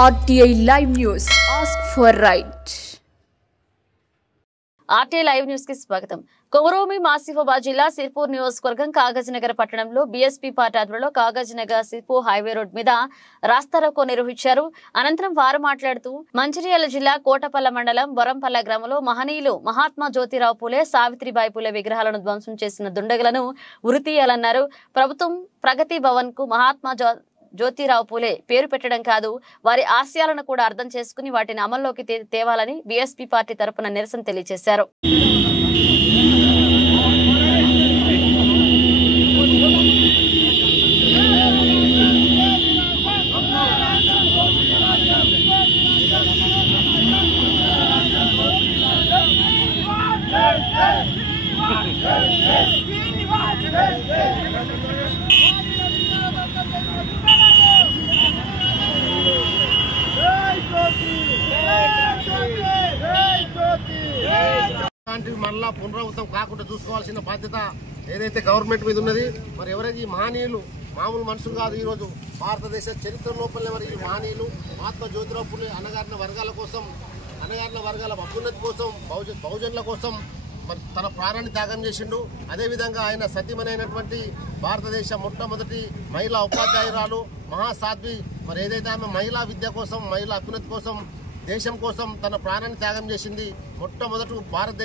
RTI Live News. Ask for right. RTI Live News की स्वागతం. కొమరోమి మాసిఫాబాద్ జిల్లా సిర్పూర్ నియోజకవర్గం కాగజ్నగర్ పట్టణంలో బీఎస్పీ పార్టీ ఆధ్వర్యంలో కాగజ్నగర్ సిర్పూర్ హైవే రోడ్ మీద రాస్తారోకో నిర్వహించారు. అనంతరం వారు మాట్లాడుతూ మంచిర్యాల జిల్లా కోటపల్ల మండలం బొరంపల్ల గ్రామంలో మహనీయులు మహాత్మా జ్యోతిరావు పూలే, సావిత్రిబాయి పూలే విగ్రహాలను ధ్వంసం చేసిన దుండగులను ఉరితీయాలన్నారు. ప్రభుత్వం ప్రగతి భవన్ కు మహాత్మా జ్యోతిరావు పూలే పేరు పెట్టడం కాదు, వారి ఆశయాలను కూడా అర్థం చేసుకుని వాటిని అమల్లోకి తేవాలని బీఎస్పీ పార్టీ తరపున నిరసన తెలియజేశారు. మళ్ళా పునరావృతం కాకుండా చూసుకోవాల్సిన బాధ్యత ఏదైతే గవర్నమెంట్ మీద ఉన్నది. మరి ఎవరైతే ఈ మహనీయులు మామూలు మనుషులు కాదు. ఈ రోజు భారతదేశ చరిత్ర లోపలనే మరి ఈ మహనీయులు మహాత్మా జ్యోతిరావు పూలే అణగారిన వర్గాల కోసం, అణగారిన వర్గాల అభ్యున్నతి కోసం, బహుజనుల కోసం మరి తన ప్రాణాన్ని త్యాగం చేసిండు. అదేవిధంగా ఆయన సతీమణైనటువంటి భారతదేశ మొట్టమొదటి మహిళా ఉపాధ్యాయురాలు మహాసాధ్వి మరి ఏదైతే ఆమె మహిళా విద్య కోసం, మహిళా అభ్యున్నతి కోసం, దేశం కోసం తన ప్రాణాన్ని త్యాగం చేసింది. మొట్టమొదటి భారతదేశ